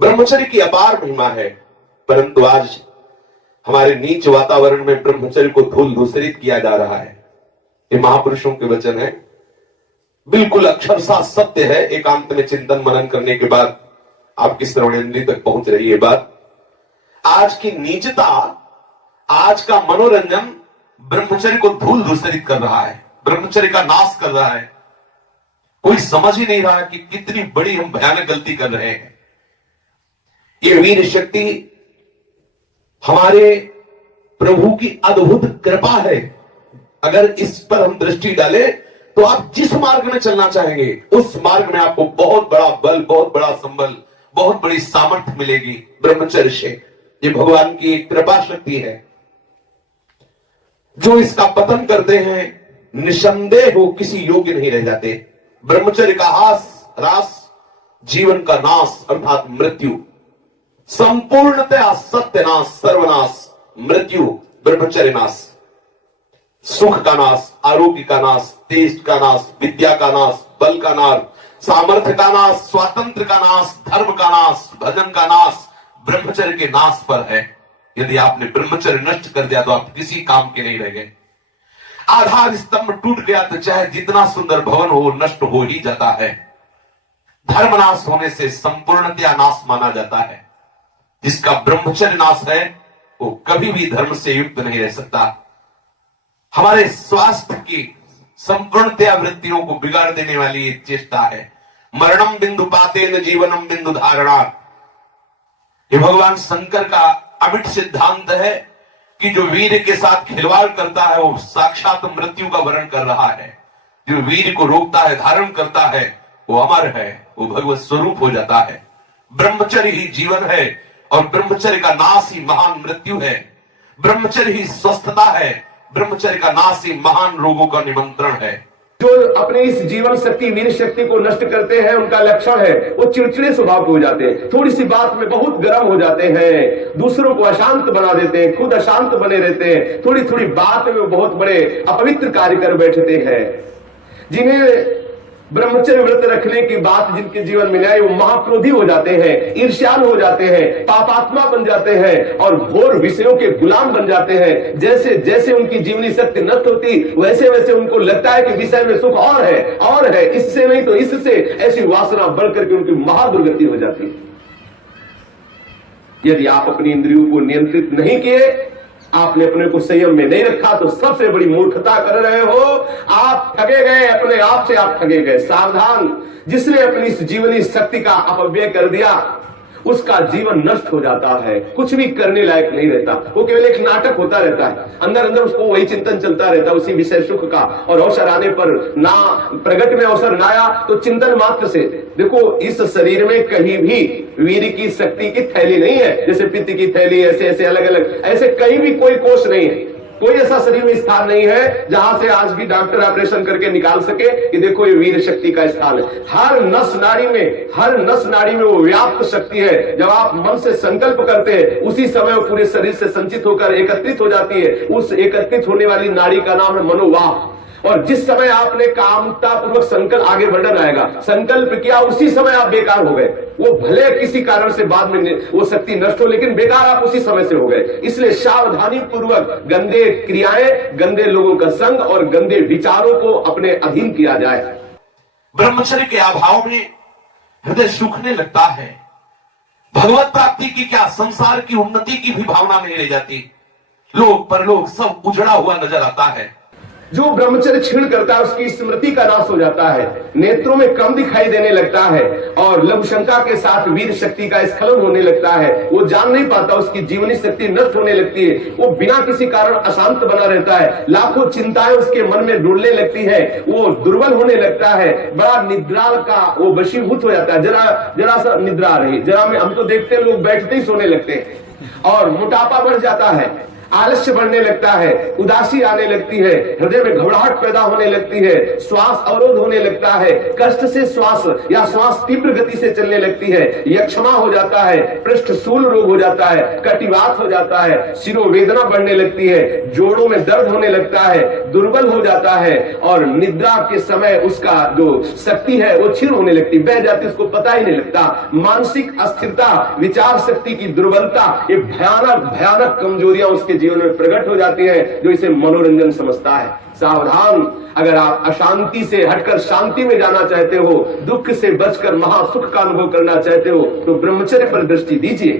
ब्रह्मचर्य की अपार महिमा है, परंतु आज हमारे नीच वातावरण में ब्रह्मचर्य को धूल धूसरित किया जा रहा है। ये महापुरुषों के वचन है, बिल्कुल अक्षरशः सत्य है। एकांत में चिंतन मनन करने के बाद आपकी श्रवणेंद्रिय तक पहुंच रही है बात। आज की नीचता, आज का मनोरंजन ब्रह्मचर्य को धूल धूसरित कर रहा है, ब्रह्मचर्य का नाश कर रहा है। कोई समझ ही नहीं रहा कि कितनी बड़ी हम भयानक गलती कर रहे हैं। ये वीर शक्ति हमारे प्रभु की अद्भुत कृपा है। अगर इस पर हम दृष्टि डालें तो आप जिस मार्ग में चलना चाहेंगे उस मार्ग में आपको बहुत बड़ा बल, बहुत बड़ा संबल, बहुत बड़ी सामर्थ्य मिलेगी ब्रह्मचर्य से। ये भगवान की एक कृपा शक्ति है। जो इसका पतन करते हैं निसंदेह वो किसी योग्य नहीं रह जाते। ब्रह्मचर्य का ह्रास जीवन का नाश अर्थात मृत्यु, संपूर्णतया सत्यनाश, सर्वनाश, मृत्यु, ब्रह्मचर्य नाश, सुख का नाश, आरोग्य का नाश, तेज का नाश, विद्या का नाश, बल का नाश, सामर्थ्य का नाश, स्वातंत्र का नाश, धर्म का नाश, भजन का नाश ब्रह्मचर्य के नाश पर है। यदि आपने ब्रह्मचर्य नष्ट कर दिया तो आप किसी काम के नहीं रह गए। आधार स्तंभ टूट गया तो चाहे जितना सुंदर भवन हो नष्ट हो ही जाता है। धर्म नाश होने से संपूर्णतया नाश माना जाता है। जिसका ब्रह्मचर्य नाश है वो कभी भी धर्म से युक्त नहीं रह सकता। हमारे स्वास्थ्य की संपूर्णतया वृत्तियों को बिगाड़ देने वाली ये चेष्टा है। मरणम बिंदु पातेन जीवनम बिंदु धारणा। ये भगवान शंकर का अमिट सिद्धांत है कि जो वीर के साथ खिलवाड़ करता है वो साक्षात मृत्यु का वर्ण कर रहा है। जो वीर को रोकता है, धारण करता है, वो अमर है, वो भगवत स्वरूप हो जाता है। ब्रह्मचर्य ही जीवन है और ब्रह्मचर्य का नाश ही महान मृत्यु है। ब्रह्मचर्य ही स्वस्थता है, ब्रह्मचर्य का नाश ही महान रोगों का निमंत्रण है। जो अपने इस जीवन शक्ति, वीर शक्ति को नष्ट करते हैं उनका लक्षण है वो चिड़चिड़े स्वभाव के हो जाते हैं, थोड़ी सी बात में बहुत गर्म हो जाते हैं, दूसरों को अशांत बना देते हैं, खुद अशांत बने रहते हैं, थोड़ी थोड़ी बात में वो बहुत बड़े अपवित्र कार्य कर बैठते हैं। जिन्हें ब्रह्मचर्य व्रत रखने की बात जिनके जीवन में आए वो महाक्रोधी हो जाते हैं, ईर्ष्याल हो जाते हैं, पापात्मा बन जाते हैं और घोर विषयों के गुलाम बन जाते हैं। जैसे जैसे उनकी जीवनी शक्ति नष्ट होती वैसे वैसे उनको लगता है कि विषय में सुख और है, इससे नहीं तो इससे, ऐसी वासना बढ़ करके उनकी महादुर्गति हो जाती है। यदि आप अपनी इंद्रियों को नियंत्रित नहीं किए, आपने अपने को संयम में नहीं रखा तो सबसे बड़ी मूर्खता कर रहे हो। आप ठगे गए, अपने आप से आप ठगे गए। सावधान, जिसने अपनी इस जीवनी शक्ति का अपव्यय कर दिया उसका जीवन नष्ट हो जाता है, कुछ भी करने लायक नहीं रहता। वो केवल एक नाटक होता रहता है, अंदर अंदर उसको वही चिंतन चलता रहता है उसी विषय सुख का। और अवसर आने पर ना प्रगट में अवसर ना आया तो चिंतन मात्र से। देखो इस शरीर में कहीं भी वीर की शक्ति की थैली नहीं है, जैसे पित्त की थैली, ऐसे ऐसे अलग अलग, ऐसे कहीं भी कोई कोष नहीं है। कोई ऐसा शरीर में स्थान नहीं है जहां से आज भी डॉक्टर ऑपरेशन करके निकाल सके कि देखो ये वीर शक्ति का स्थान है। हर नस नाड़ी में वो व्याप्त शक्ति है। जब आप मन से संकल्प करते हैं उसी समय वो पूरे शरीर से संचित होकर एकत्रित हो जाती है। उस एकत्रित होने वाली नाड़ी का नाम है मनोवाह। और जिस समय आपने कामता पूर्वक संकल्प, आगे वर्णन आएगा, संकल्प किया उसी समय आप बेकार हो गए। वो भले किसी कारण से बाद में वो शक्ति नष्ट हो, लेकिन बेकार आप उसी समय से हो गए। इसलिए सावधानी पूर्वक गंदे क्रियाएं, गंदे लोगों का संग और गंदे विचारों को अपने अधीन किया जाए। ब्रह्मचर्य के अभाव में हृदय सूखने लगता है। भगवत प्राप्ति की क्या, संसार की उन्नति की भी भावना नहीं रह जाती। लोग परलोक सब उजड़ा हुआ नजर आता है। जो ब्रह्मचर्य छीण करता है उसकी स्मृति का नाश हो जाता है, नेत्रों में कम दिखाई देने लगता है और लघुशंका के साथ वीर शक्ति का स्खलन होने लगता है। वो जान नहीं पाता, उसकी जीवनी शक्ति नष्ट होने लगती है। वो बिना किसी कारण अशांत बना रहता है, लाखों चिंताएं उसके मन में डुलने लगती है, वो दुर्बल होने लगता है, बड़ा निद्रा का वो वशीभूत हो जाता है। जरा सा निद्रा आ रही, जरा में हम तो देखते हैं लोग बैठते ही सोने लगते हैं और मोटापा बढ़ जाता है। आलस्य बढ़ने लगता है, उदासी आने लगती है, हृदय में घबराहट पैदा होने लगती है, श्वास अवरोध होने लगता है, कष्ट से श्वास या श्वास तीव्र गति से चलने लगती है, यक्षमा हो जाता है, पृष्ठ शूल रोग हो जाता है, कटिवात हो जाता है, शिरोवेदना बढ़ने लगती है, जोड़ों में दर्द होने लगता है, दुर्बल हो जाता है और निद्रा के समय उसका जो शक्ति है वो क्षीण होने लगती, बह जाती, उसको पता ही नहीं लगता। मानसिक अस्थिरता, विचार शक्ति की दुर्बलता, ये भयानक भयानक कमजोरियां उसके जीवन में प्रकट हो जाती है, जो इसे मनोरंजन समझता है। सावधान, अगर आप अशांति से हटकर शांति में जाना चाहते हो, दुख से बचकर महासुख का अनुभव करना चाहते हो, तो ब्रह्मचर्य पर दृष्टि दीजिए।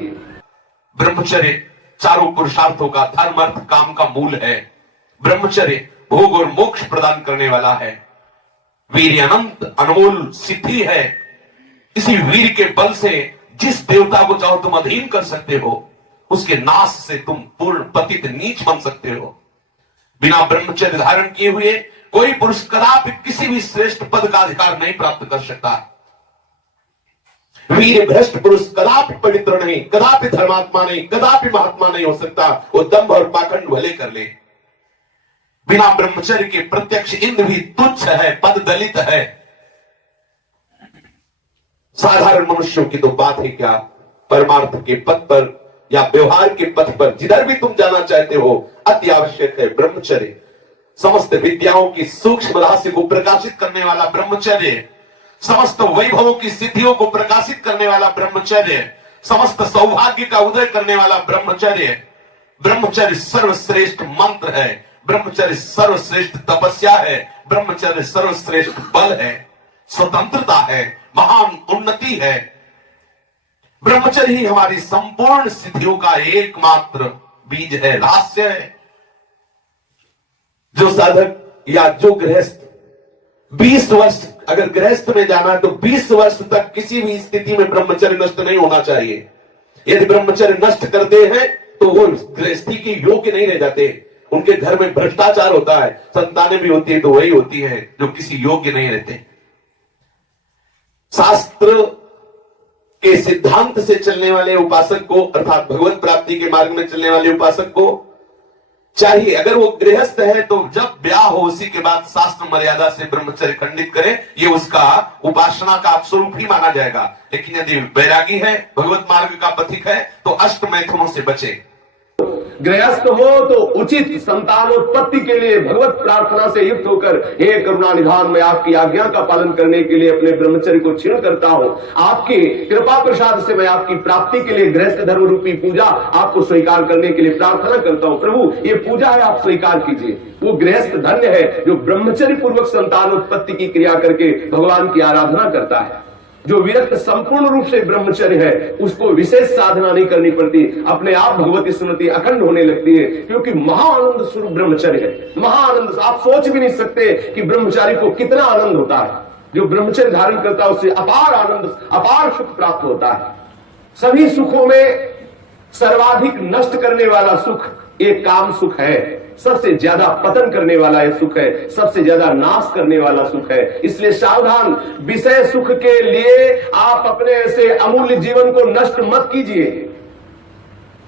ब्रह्मचर्य चारों पुरुषार्थों का, धर्म अर्थ काम का मूल है। ब्रह्मचर्य भोग और मोक्ष प्रदान करने वाला है। वीर अनंत अनमोल सिद्धि है। इसी वीर के बल से जिस देवता को चाहो तुम अधीन कर सकते हो, उसके नाश से तुम पूर्ण पतित नीच बन सकते हो। बिना ब्रह्मचर्य धारण किए हुए कोई पुरुष कदापि किसी भी श्रेष्ठ पद का अधिकार नहीं प्राप्त कर सकता। वीर भ्रष्ट पुरुष कदापि पवित्र नहीं, कदापि धर्मात्मा नहीं, कदापि महात्मा नहीं हो सकता। वो दंभ और पाखंड भले कर ले। बिना ब्रह्मचर्य के प्रत्यक्ष इंद्र भी तुच्छ है, पद दलित है। साधारण मनुष्यों की तो बात है क्या, परमार्थ के पथ पर या व्यवहार के पथ पर जिधर भी तुम जाना चाहते हो, अति आवश्यक है ब्रह्मचर्य। समस्त विद्याओं की सूक्ष्म राशि को प्रकाशित करने वाला ब्रह्मचर्य, समस्त वैभवों की सिद्धियों को प्रकाशित करने वाला ब्रह्मचर्य, समस्त सौभाग्य का उदय करने वाला ब्रह्मचर्य। ब्रह्मचर्य सर्वश्रेष्ठ मंत्र है, ब्रह्मचर्य सर्वश्रेष्ठ तपस्या है, ब्रह्मचर्य सर्वश्रेष्ठ बल है, स्वतंत्रता है, महान उन्नति है। ब्रह्मचर्य ही हमारी संपूर्ण सिद्धियों का एकमात्र बीज है, रहस्य है। जो साधक या जो गृहस्थ 20 वर्ष अगर गृहस्थ में जाना है तो 20 वर्ष तक किसी भी स्थिति में ब्रह्मचर्य नष्ट नहीं होना चाहिए। यदि ब्रह्मचर्य नष्ट करते हैं तो वो गृहस्थी के योग्य नहीं रह जाते। उनके घर में भ्रष्टाचार होता है, संतानें भी होती है तो वही होती है जो किसी योग्य नहीं रहते। शास्त्र के सिद्धांत से चलने वाले उपासक को, अर्थात भगवत प्राप्ति के मार्ग में चलने वाले उपासक को चाहिए, अगर वो गृहस्थ है तो जब ब्याह हो उसी के बाद शास्त्र मर्यादा से ब्रह्मचर्य खंडित करे, ये उसका उपासना का स्वरूप ही माना जाएगा। लेकिन यदि वैरागी है, भगवत मार्ग का पथिक है, तो अष्ट मैथुनों से बचे। गृहस्थ हो तो उचित संतानोत्पत्ति के लिए भगवत प्रार्थना से युक्त होकर, हे करुणा निधान, मैं आपकी आज्ञा का पालन करने के लिए अपने ब्रह्मचर्य को क्षीण करता हूं। आपकी कृपा प्रसाद से मैं आपकी प्राप्ति के लिए गृहस्थ धर्म रूपी पूजा आपको स्वीकार करने के लिए प्रार्थना करता हूं। प्रभु, ये पूजा है, आप स्वीकार कीजिए। वो गृहस्थ धन्य है जो ब्रह्मचर्य पूर्वक संतानोत्पत्ति की क्रिया करके भगवान की आराधना करता है। जो विरक्त संपूर्ण रूप से ब्रह्मचर्य है, उसको विशेष साधना नहीं करनी पड़ती, अपने आप भगवती स्मृति अखंड होने लगती है, क्योंकि महाआनंद स्वरूप ब्रह्मचर्य है। महाआनंद, आप सोच भी नहीं सकते कि ब्रह्मचारी को कितना आनंद होता है। जो ब्रह्मचर्य धारण करता है उससे अपार आनंद, अपार सुख प्राप्त होता है। सभी सुखों में सर्वाधिक नष्ट करने वाला सुख एक काम सुख है। सबसे ज्यादा पतन करने वाला यह सुख है, सबसे ज्यादा नाश करने वाला सुख है। इसलिए सावधान, विषय सुख के लिए आप अपने ऐसे अमूल्य जीवन को नष्ट मत कीजिए।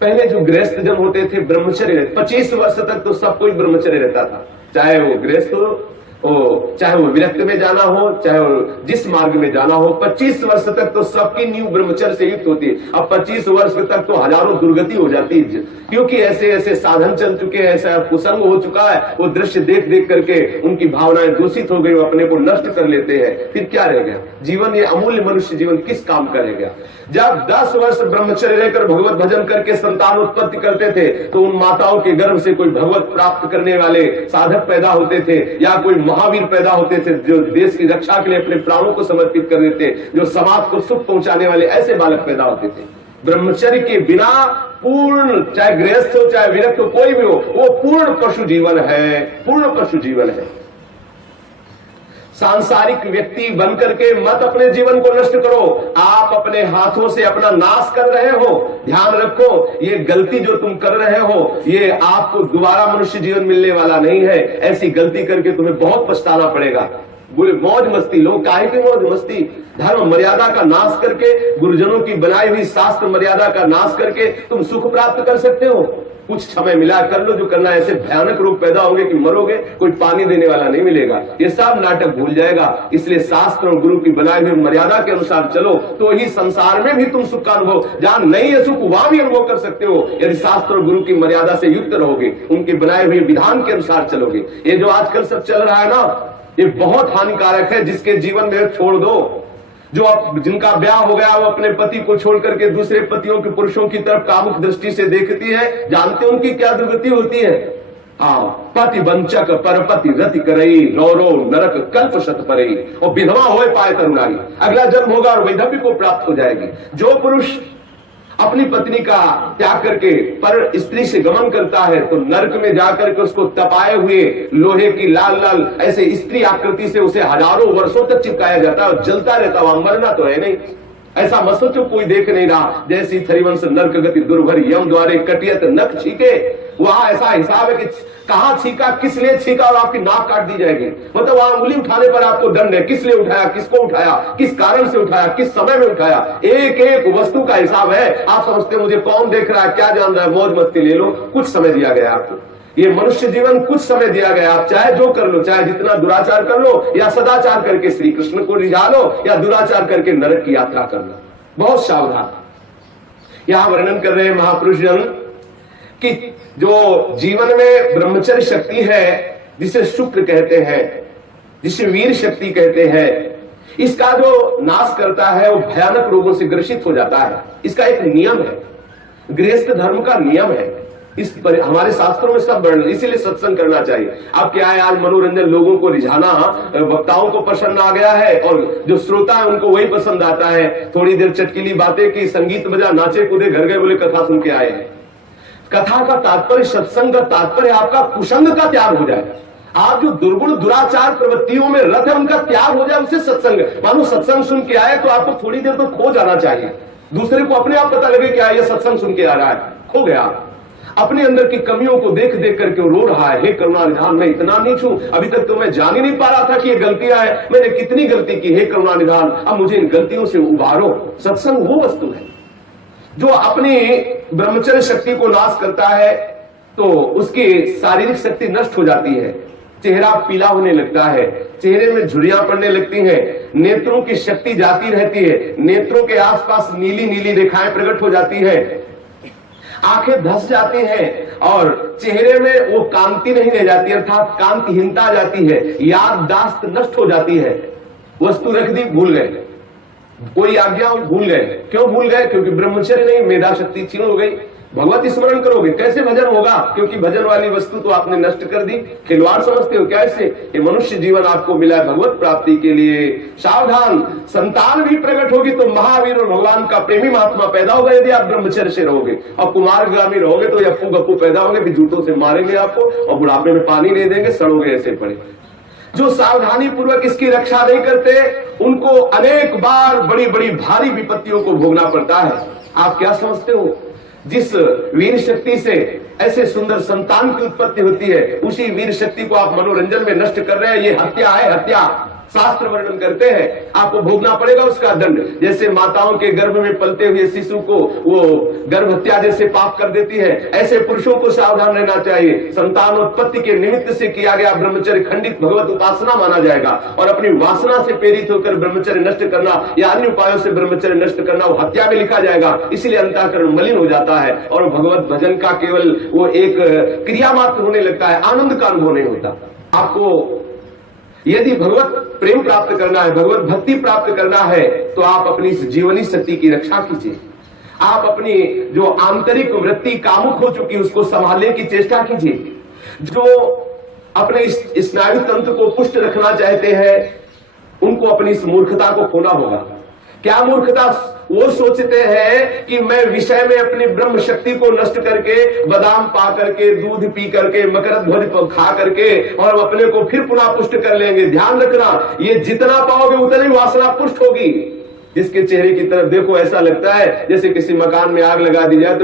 पहले जो गृहस्थ जन होते थे ब्रह्मचर्य, 25 वर्ष तक तो सब कोई ब्रह्मचर्य रहता था, चाहे वो गृहस्थ हो, चाहे वो विरक्त में जाना हो, चाहे वो जिस मार्ग में जाना हो। 25 वर्ष तक तो सबकी नींव ब्रह्मचर्य से युक्त होती है। अब 25 वर्ष तक तो हजारों दुर्गति हो जाती है, क्योंकि ऐसे ऐसे साधन चल चुके हैं, ऐसा कुसंग हो चुका है। वो दृश्य देख देख करके उनकी भावनाएं दूषित हो गई, वो अपने को नष्ट कर लेते हैं। फिर क्या रह गया जीवन? ये अमूल्य मनुष्य जीवन किस काम का रह गया? जब 10 वर्ष ब्रह्मचर्य रहकर भगवत भजन करके संतान उत्पत्ति करते थे तो उन माताओं के गर्भ से कोई भगवत प्राप्त करने वाले साधक पैदा होते थे, या कोई महावीर पैदा होते थे जो देश की रक्षा के लिए अपने प्राणों को समर्पित कर देते, जो समाज को सुख पहुंचाने वाले ऐसे बालक पैदा होते थे। ब्रह्मचर्य के बिना पूर्ण, चाहे गृहस्थ हो चाहे विरक्त हो, कोई भी हो, वो पूर्ण पशु जीवन है, पूर्ण पशु जीवन है। सांसारिक व्यक्ति बनकर के मत अपने जीवन को नष्ट करो। आप अपने हाथों से अपना नाश कर रहे हो। ध्यान रखो, ये गलती जो तुम कर रहे हो, ये आपको दोबारा मनुष्य जीवन मिलने वाला नहीं है। ऐसी गलती करके तुम्हें बहुत पछताना पड़ेगा। बोले मौज मस्ती लो, काहे की मौज मस्ती? धर्म मर्यादा का नाश करके, गुरुजनों की बनाई हुई शास्त्र मर्यादा का नाश करके तुम सुख प्राप्त कर सकते हो? कुछ समय मिला, कर लो जो करना है। ऐसे भयानक रोग पैदा होंगे कि मरोगे, कोई पानी देने वाला नहीं मिलेगा। ये सब नाटक भूल जाएगा। इसलिए शास्त्र और गुरु की बनाई हुई मर्यादा के अनुसार चलो, तो ही संसार में भी तुम सुख का अनुभव, जहां नहीं है सुख वहां भी अनुभव कर सकते हो, यदि शास्त्र और गुरु की मर्यादा से युक्त रहोगे, उनके बनाए हुए विधान के अनुसार चलोगे। ये जो आजकल सब चल रहा है ना, ये बहुत हानिकारक है। जिसके जीवन में छोड़ दो, जो अब जिनका ब्याह हो गया वो अपने पति को छोड़ करके दूसरे पतियों के पुरुषों की तरफ कामुक दृष्टि से देखती है, जानते हैं उनकी क्या दुर्गति होती है? पति वंचक परपति रति करई, रो रो नरक कल्प शत परई, और विधवा होए पाए तरुणाई, अगला जन्म होगा और वैधव्य को प्राप्त हो जाएगी। जो पुरुष अपनी पत्नी का त्याग करके पर स्त्री से गमन करता है तो नरक में जाकर के उसको तपाए हुए लोहे की लाल लाल ऐसे स्त्री आकृति से उसे हजारों वर्षों तक चिपकाया जाता है और जलता रहता, वहां मरना तो है नहीं। ऐसा मत सोचो कोई देख नहीं रहा। जैसी थरिवंश नरक गति दुर्भर यम द्वारे कटियत नख छीके, वहां ऐसा हिसाब है कि कहां छीका, किस लिए छीका, और आपकी नाक काट दी जाएगी। मतलब वहां उंगली उठाने पर आपको दंड है, किस लिए उठाया, किसको उठाया, किस कारण से उठाया, किस समय में उठाया, एक एक वस्तु का हिसाब है। आप समझते मुझे कौन देख रहा है, क्या जान रहा है, मौज मस्ती ले लो। कुछ समय दिया गया आपको, ये मनुष्य जीवन कुछ समय दिया गया। आप चाहे जो कर लो, चाहे जितना दुराचार कर लो, या सदाचार करके श्री कृष्ण को रिझा लो, या दुराचार करके नरक की यात्रा कर लो। बहुत सावधान। यहां वर्णन कर रहे हैं महापुरुष जन कि जो जीवन में ब्रह्मचर्य शक्ति है, जिसे शुक्र कहते हैं, जिसे वीर शक्ति कहते हैं, इसका जो नाश करता है वो भयानक रोगों से ग्रसित हो जाता है। इसका एक नियम है, गृहस्थ धर्म का नियम है। इस पर हमारे शास्त्रों में सब वर्णन, इसीलिए सत्संग करना चाहिए। अब क्या है, आज मनोरंजन, लोगों को रिझाना, वक्ताओं को पसंद आ गया है और जो श्रोता है उनको वही पसंद आता है। थोड़ी देर चटकीली बातें की, संगीत बजा, नाचे कूदे, घर गए, बोले कथा सुन के आए हैं। कथा का तात्पर्य, सत्संग का तात्पर्य आपका कुसंग का त्याग हो जाए। आप जो दुर्गुण दुराचार प्रवृत्तियों में रत है उनका त्याग हो जाए, उससे सत्संग। मानो सत्संग सुन के आए तो आपको थोड़ी देर तो खो जाना चाहिए। दूसरे को अपने आप पता लगे क्या ये सत्संग सुन के आ रहा है, खो गया। अपने अंदर की कमियों को देख देख करके रो रहा है, हे करुणा निधान, मैं इतना नीच हूं, अभी तक तो मैं जान ही नहीं पा रहा था कि ये गलतियां हैं, मैंने कितनी गलती की, हे करुणा निधान, अब मुझे इन गलतियों से उबारो। सत्संग वो वस्तु है जो अपनी ब्रह्मचर्य शक्ति को नाश करता है, तो उसकी शारीरिक शक्ति नष्ट हो जाती है। चेहरा पीला होने लगता है, चेहरे में झुर्रियां पड़ने लगती हैं, नेत्रों की शक्ति जाती रहती है, नेत्रों के आसपास नीली नीली रेखाएं प्रकट हो जाती है, आंखें धस जाती हैं और चेहरे में वो कांति नहीं रह जाती, अर्थात कांतिहीनता आ जाती है, याददाश्त नष्ट हो जाती है। वस्तु रख दी, भूल गए, कोई आज्ञा भूल गए। क्यों भूल गए? क्योंकि ब्रह्मचर्य नहीं, मेधा शक्ति क्षीण हो गई। भगवत स्मरण करोगे, कैसे भजन होगा? क्योंकि भजन वाली वस्तु तो आपने नष्ट कर दी। खिलवाड़ समझते हो क्या इससे? ये मनुष्य जीवन आपको मिला है भगवत प्राप्ति के लिए। सावधान, संतान भी प्रकट होगी तो महावीर और भगवान का प्रेमी महात्मा पैदा होगा यदि आप ब्रह्मचर्य से रहोगे। और कुमारगामी रहोगे तो अप्पू गप्पू पैदा होंगे, भी जूतों से मारेंगे आपको और बुढ़ापे में पानी नहीं देंगे, सड़ोगे ऐसे पड़े। जो सावधानी पूर्वक इसकी रक्षा नहीं करते उनको अनेक बार बड़ी बड़ी भारी विपत्तियों को भोगना पड़ता है। आप क्या समझते हो, जिस वीर शक्ति से ऐसे सुंदर संतान की उत्पत्ति होती है, उसी वीर शक्ति को आप मनोरंजन में नष्ट कर रहे हैं। ये हत्या है, हत्या। शास्त्र वर्णन करते हैं आपको भोगना पड़ेगा उसका दंड। जैसे माताओं के गर्भ में पलते हुए शिशु को वो गर्भ हत्या जैसे पाप कर देती है, ऐसे पुरुषों को सावधान रहना चाहिए। संतानोत्पत्ति के निमित्त से किया गया ब्रह्मचर्य खंडित भगवत उपासना माना जाएगा, और अपनी वासना से प्रेरित होकर ब्रह्मचर्य नष्ट करना या अन्य उपायों से ब्रह्मचर्य नष्ट करना वो हत्या में लिखा जाएगा। इसलिए अंतःकरण मलिन हो जाता है और भगवत भजन का केवल वो एक क्रिया मात्र होने लगता है, आनंद का अनुभव नहीं होता। आपको यदि भगवत प्रेम प्राप्त करना है, भगवत भक्ति प्राप्त करना है, तो आप अपनी इस जीवनी शक्ति की रक्षा कीजिए। आप अपनी जो आंतरिक वृत्ति कामुक हो चुकी उसको संभालने की चेष्टा कीजिए। जो अपने इस स्नायु तंत्र को पुष्ट रखना चाहते हैं उनको अपनी इस मूर्खता को खोना होगा। क्या मूर्खता? वो सोचते हैं कि मैं विषय में अपनी ब्रह्म शक्ति को नष्ट करके, बादाम पा करके, दूध पी करके, मकरध्वज खा करके और अपने को फिर पुनः पुष्ट कर लेंगे। ध्यान रखना, ये जितना पाओगे उतनी वासना पुष्ट होगी। जिसके चेहरे की तरफ देखो ऐसा लगता है जैसे किसी मकान में आग लगा दी जाए तो